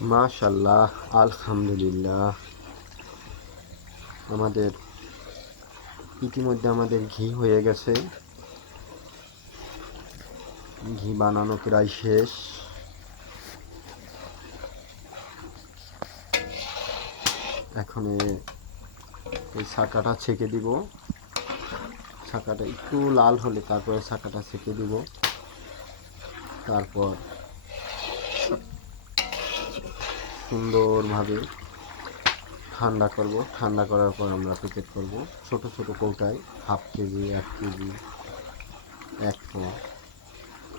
মাশাল্লাহ, আলহামদুলিল্লাহ। আমাদের ইতিমধ্যে আমাদের ঘি হয়ে গেছে। ঘি বানানো প্রায় শেষ। এখন এই ছাকাটা ছেঁকে দিব। ছাকাটা একটু লাল হলে তারপরে ছাকাটা ছেঁকে দিব। তারপর সুন্দরভাবে ঠান্ডা করব। ঠান্ডা করার পর আমরা প্যাকেট করব ছোট ছোট কৌটায়, 1/2 কেজি, 1 কেজি, 1 পোয়া,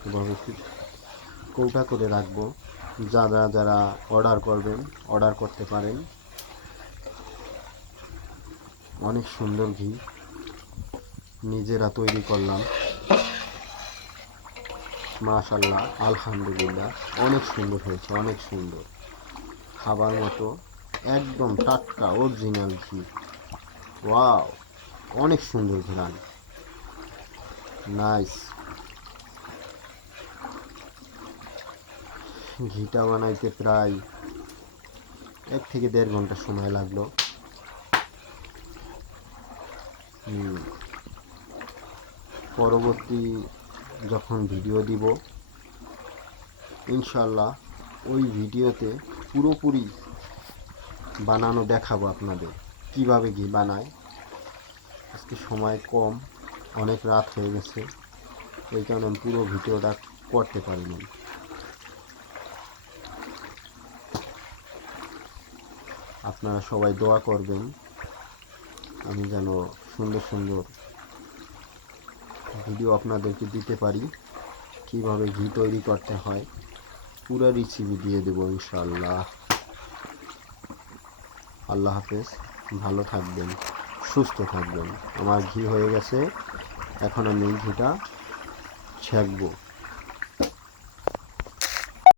এভাবে কৌটা করে রাখবো। যারা যারা অর্ডার করবেন অর্ডার করতে পারেন। অনেক সুন্দর ঘি নিজেরা তৈরি করলাম। মাশাল্লাহ, আলহামদুলিল্লাহ, অনেক সুন্দর হয়েছে, অনেক সুন্দর, খাবার মতো, একদম টাটকা অরিজিনাল ঘি। ওয়াও, অনেক সুন্দর ঘ্রাণ, নাইস। ঘিটা বানাইতে প্রায় 1 থেকে 1.5 ঘন্টা সময় লাগলো। পরবর্তী যখন ভিডিও দিব ইনশাল্লাহ ওই ভিডিওতে পুরোপুরি বানানো দেখাবো আপনাদের কিভাবে ঘি বানায়। আজকে সময় কম, অনেক রাত হয়ে গেছে, এই কারণে আমি পুরো ভিডিওটা করতে পারিনি। আপনারা সবাই দোয়া করবেন আমি যেন সুন্দর সুন্দর ভিডিও আপনাদেরকে দিতে পারি। কিভাবে ঘি তৈরি করতে হয় পুরো রেসিপি দিয়ে দেবো ইনশাআল্লাহ। আল্লাহ হাফেজ, ভালো থাকবেন, সুস্থ থাকবেন। আমার ঘি হয়ে গেছে, এখন আমি ঘিটা ছেঁকবো।